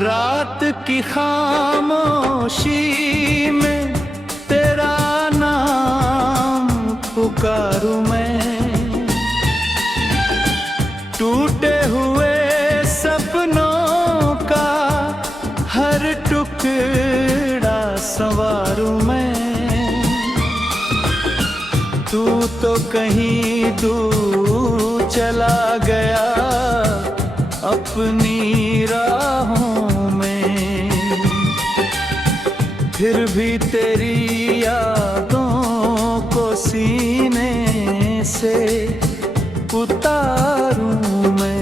रात की खामोशी में तेरा नाम पुकारूं मैं। टूटे हुए सपनों का हर टुकड़ा संवारूं मैं। तू तो कहीं दूर चला गया अपनी राहों में, फिर भी तेरी यादों को सीने से उतारूं मैं।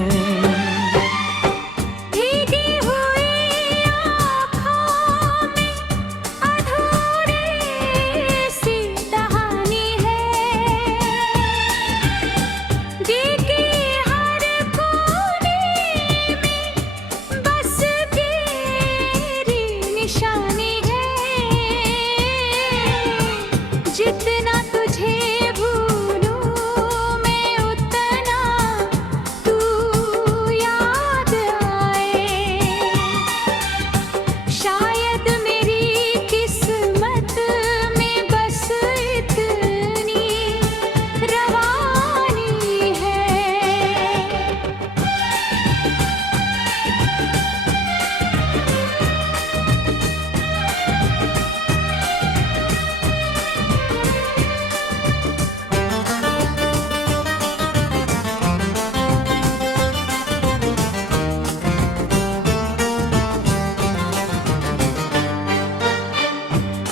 जितना तुझे भूलूं मैं उतना तू याद आए। शायद मेरी किस्मत में बस इतनी रवानी है।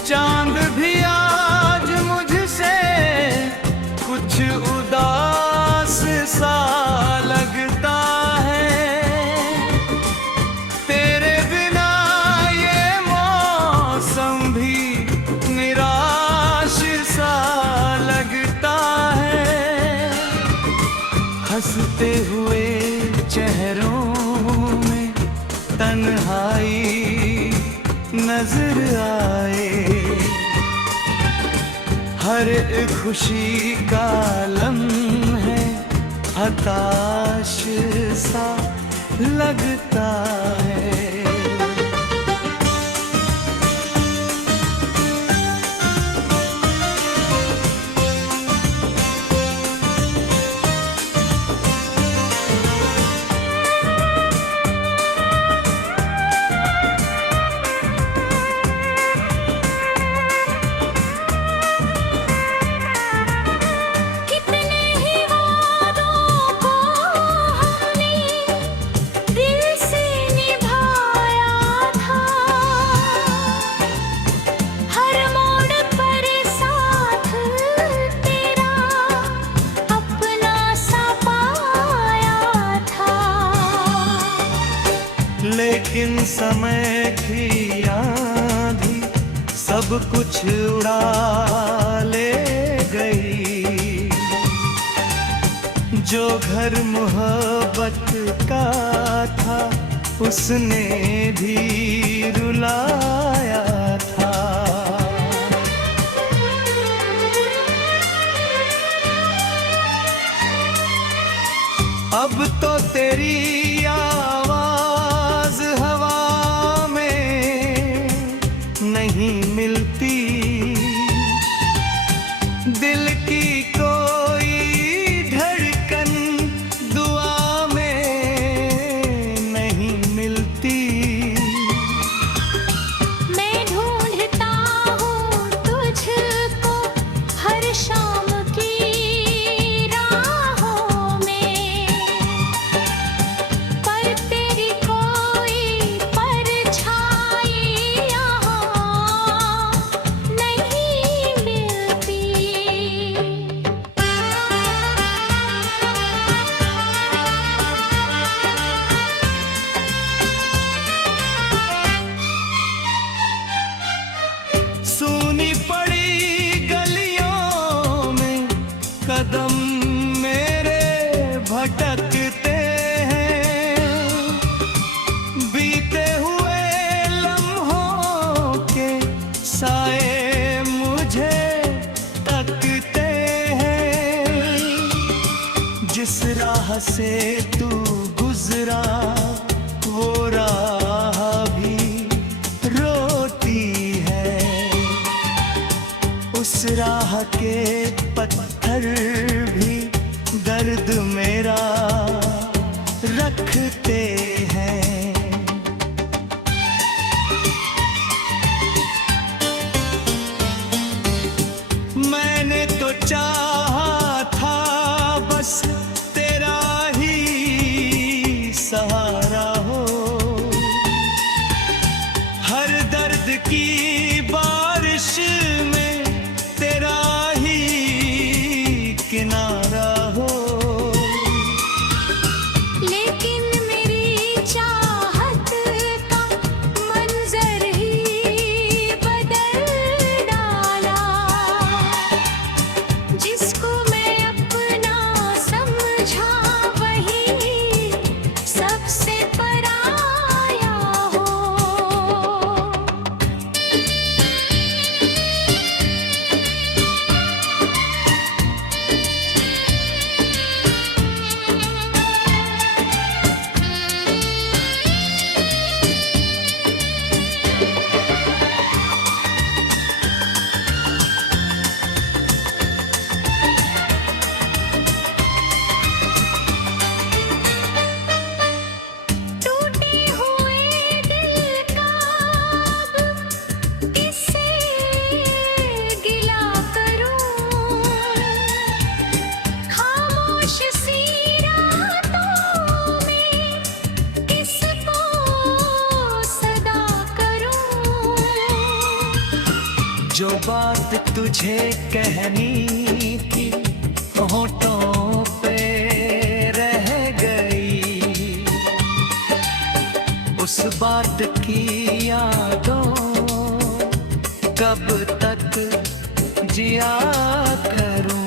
चांद भी आज मुझसे कुछ उदास सा लगता है। तेरे बिना ये मौसम भी निराश सा लगता है। हंसते हुए चेहरों में तन्हाई नजर आए। हर एक खुशी का लम्हा हताश सा लगता है। लेकिन समय की आंधी सब कुछ उड़ा ले गई। जो घर मोहब्बत का था उसने भी रुलाया था। अब तो तेरी आवाज हवा में नहीं मिलती। दिल की कोई धड़कन दुआ में नहीं मिलती। मैं ढूंढता हूँ तुझको हर शाम की राहों में, पर तेरी कोई परछाई यहाँ नहीं मिलती। सूनी पड़ी गलियों में कदम मेरे भटकते हैं। बीते हुए लम्हों के साए मुझे तकते हैं। जिस राह से तू गुजरा वो राह दर्द मेरा रखते हैं। मैंने तो चाहा था बस तेरा ही सहारा हो, हर दर्द की बारिश में तेरा ही किनारा हो। लेकिन मेरी चाहत का मंजर ही बदल डाला, जिसको मैं अपना समझा वही सबसे पराया हो। टूटे हुए दिल का अब किससे गिला करूं, खामोश सी रातों में किसको सदा करूं। जो बात तुझे कहनी थी होठों पे रह गई, उस बात की यादों कब तक जिया करूं।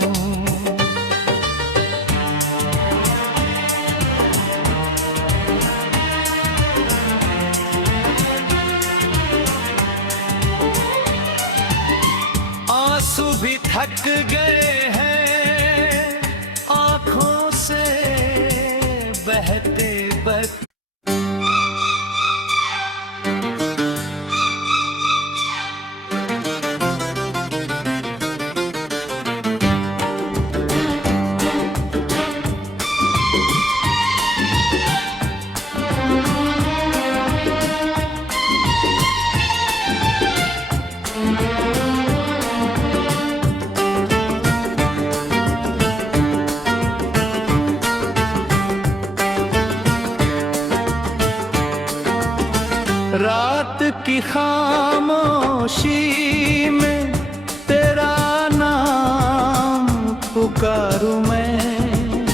आंसू भी थक गए हैं आंखों से बहते बहते। रात की खामोशी में तेरा नाम पुकारूं मैं,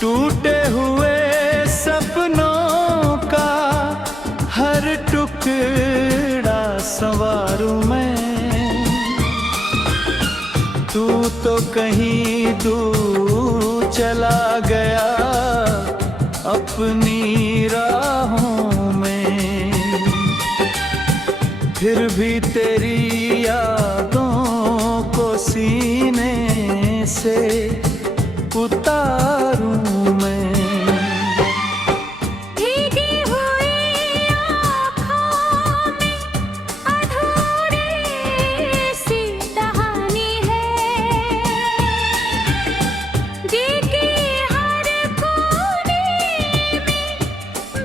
टूटे हुए सपनों का हर टुकड़ा संवारूं मैं। तू तो कहीं दूर चला गया अपनी राहों में, फिर भी तेरी यादों को सीने से उतारूं मैं। भीगी हुई आँखों में अधूरी सी कहानी है, दिल की हर कोने में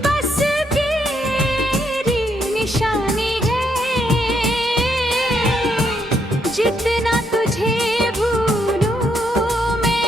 बस तेरी निशानी है। जितना तुझे भूलूं मैं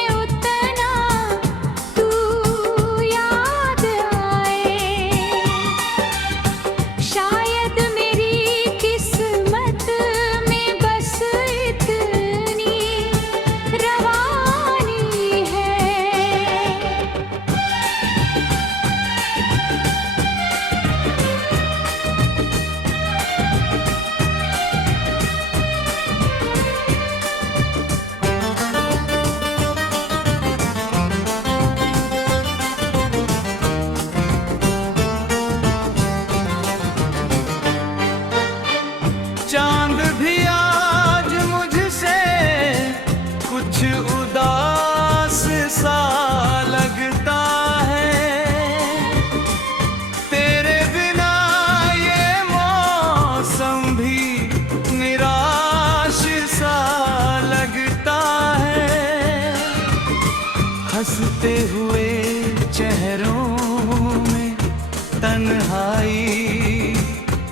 तन्हाई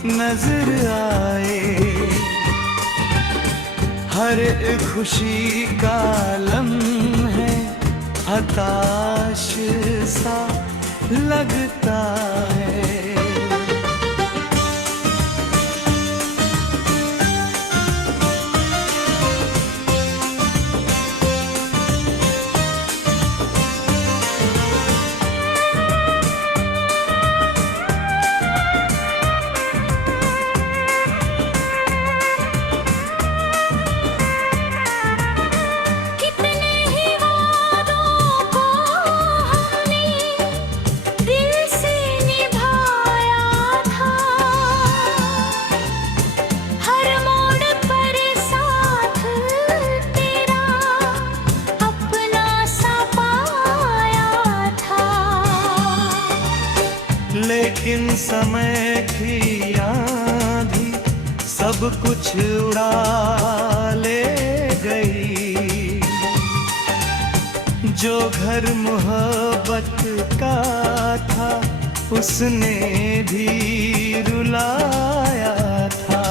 नजर आए, हर एक खुशी का लम्हा हताश सा लगता है। लेकिन समय की आंधी सब कुछ उड़ा ले गई, जो घर मोहब्बत का था उसने भी रुलाया था।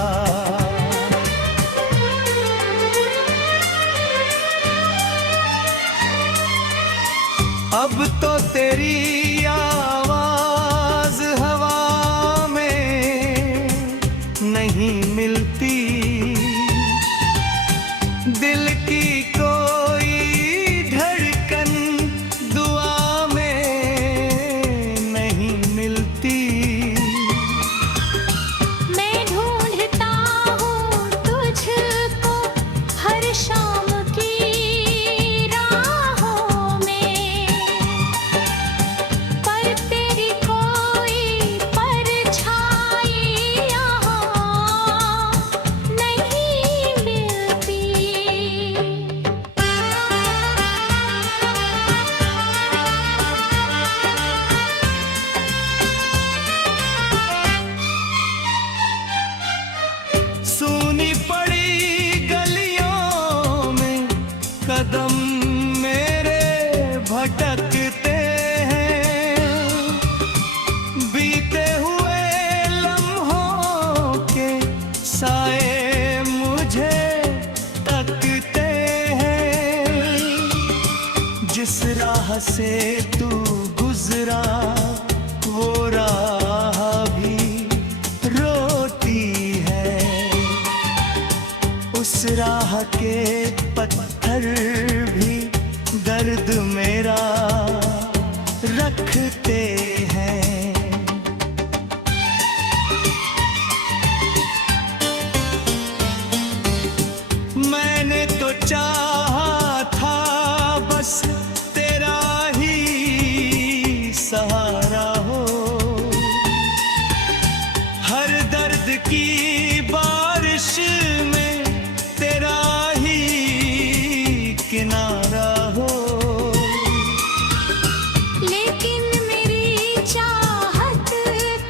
अब तो तेरी आवाज हवा में नहीं मिलती, दिल की कोई धड़कन दुआ में नहीं मिलती। मैं ढूंढता हूँ तुझको हर शाम की राहों में, पर तेरी कोई परछाई यहाँ नहीं मिलती। सूनी पड़ी गलियों में कदम मेरे भटकते हैं, बीते हुए लम्हों के साए मुझे तकते हैं। जिस राह से तू गुजरा वो राह भी रोती है, उस राह के पत्थर भी दर्द मेरा रखते हैं। मैंने तो चाहा था बस तेरा ही सहारा हो, हर दर्द की बारिश में तेरा ही किनारा हो। लेकिन मेरी चाहत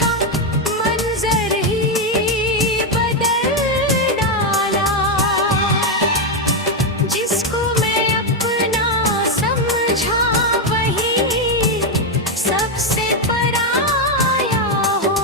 का मंजर ही बदल डाला, जिसको मैं अपना समझा वही सबसे पराया हो।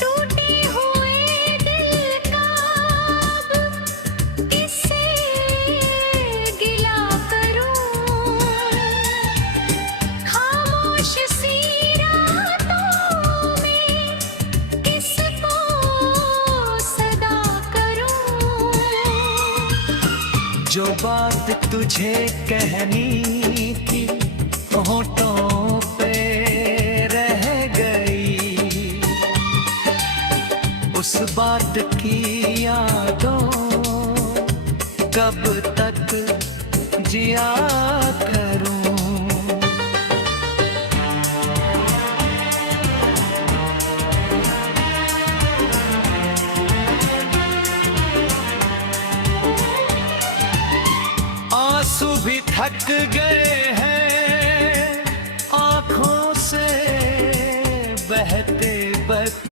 टूटे हुए दिल का अब किससे गिला करूं, खामोश सी रातों में किसको सदा करूं। जो बात तुझे कहनी थी होठों पे रह गई, उस बात की यादों कब तक जिया करूं। हट गए हैं आंखों से बहते बहते।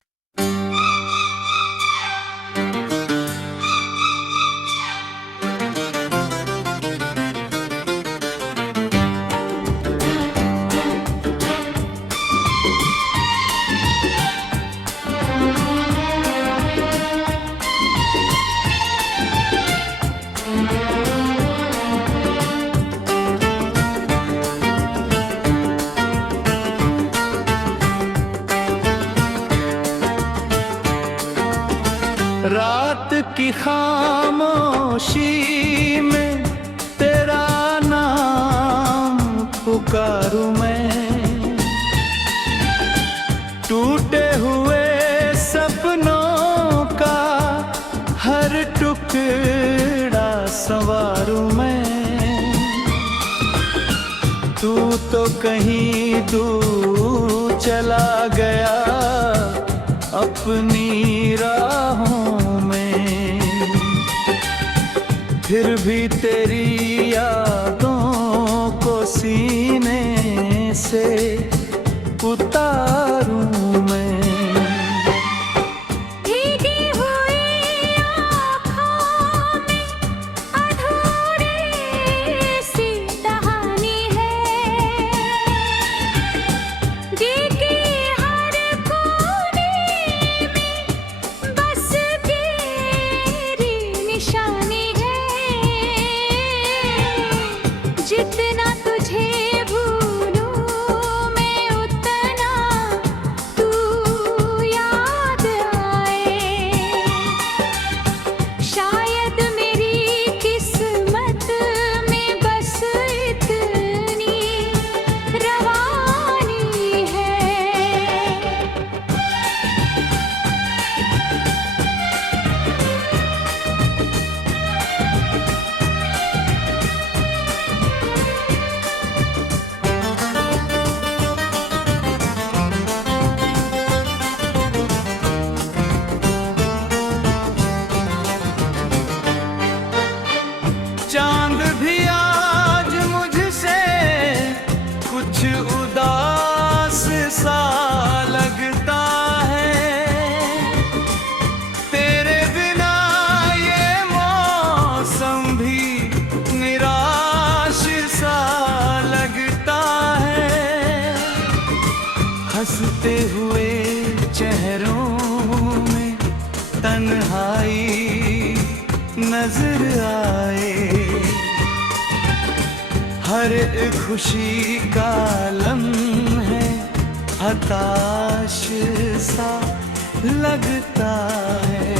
रात की खामोशी में तेरा नाम पुकारूं मैं, टूटे हुए सपनों का हर टुकड़ा संवारूं मैं। तू तो कहीं दूर चला गया अपनी राहों में, फिर भी तेरी यादों को सीने से उतारूं मैं। जितना तुझे भूलूं मैं उतना तू याद आए। शायद मेरी किस्मत में बस इतनी रवानी है। चांद भी आज मुझसे कुछ उदास सा लगता है, तेरे बिना ये मौसम भी निराश सा लगता है। हंसते हुए चेहरों में तन्हाई नजर आए, हर एक खुशी का लम्हा हताश सा लगता है।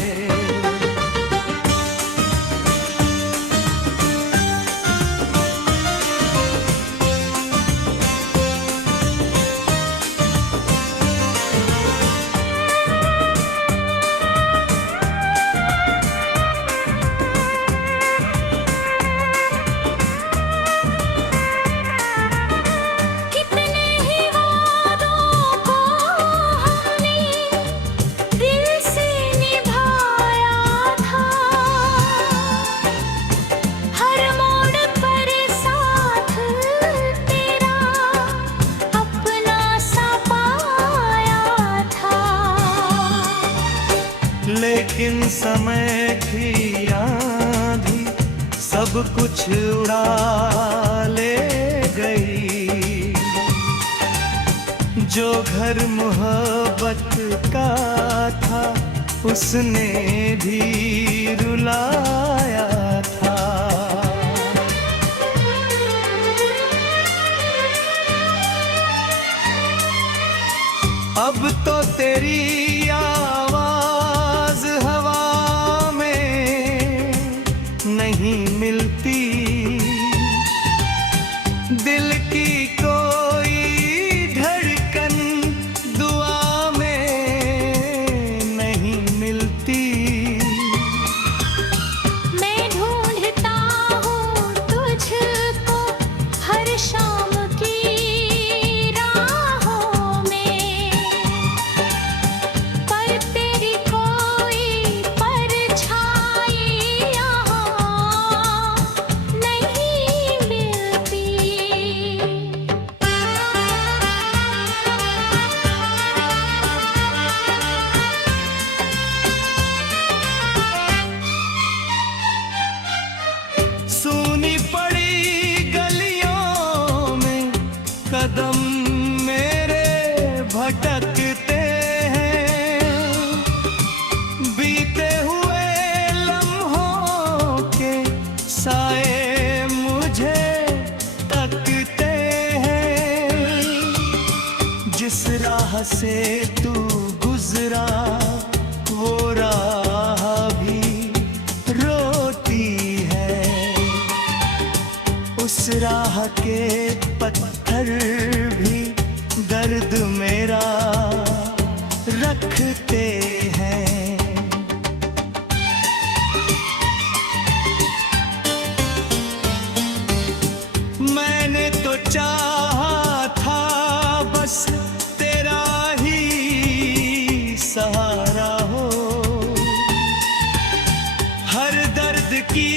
लेकिन समय की आंधी सब कुछ उड़ा ले गई, जो घर मोहब्बत का था उसने भी रुलाया था। अब तो तेरी आवाज हवा में नहीं मिलती, दिल की कोई धड़कन दुआ में नहीं मिलती। मैं ढूंढता हूँ तुझको हर शाम की राहों में, से तू गुजरा वो राह भी रोती है, उस राह के पत्थर भी दर्द मेरा रखते हैं। मैंने तो चाहा था बस तेरा ही सहारा हो, हर दर्द की